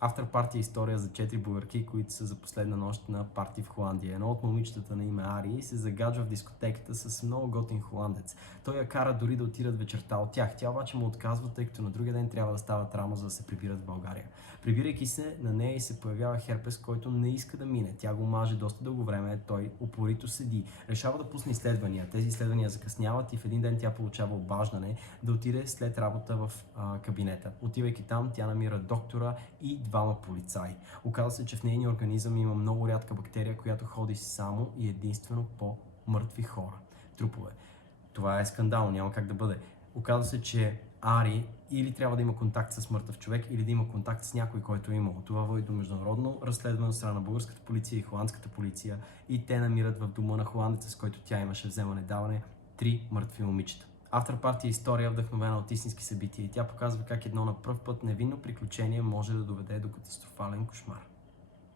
After парти е история за 4 българки, които са за последна нощ на парти в Холандия. Едно от момичетата на име Ари се загаджва в дискотеката с много готин холандец. Той я кара дори да отидат вечерта от тях. Тя обаче му отказва, тъй като на другия ден трябва да стават рано, за да се прибират в България. Прибирайки се, на нея и се появява херпес, който не иска да мине. Тя го маже доста дълго време, той упорито седи. Решава да пусне изследвания. Тези изследвания закъсняват и в един ден тя получава обаждане да отиде след работа в кабинета. Отивайки там, тя намира доктора и двама полицаи. Оказва се, че в нейния организъм има много рядка бактерия, която ходи само и единствено по мъртви хора. Трупове. Това е скандал, няма как да бъде. Оказва се, че Ари или трябва да има контакт с мъртъв човек, или да има контакт с някой, който е имал. Това води до международно разследване от страна на българската полиция и холандската полиция и те намират в дома на холандеца, с който тя имаше вземане-даване, 3 мъртви момичета. After Party е история, вдъхновена от истински събития и тя показва как едно на пръв път невинно приключение може да доведе до катастрофален кошмар.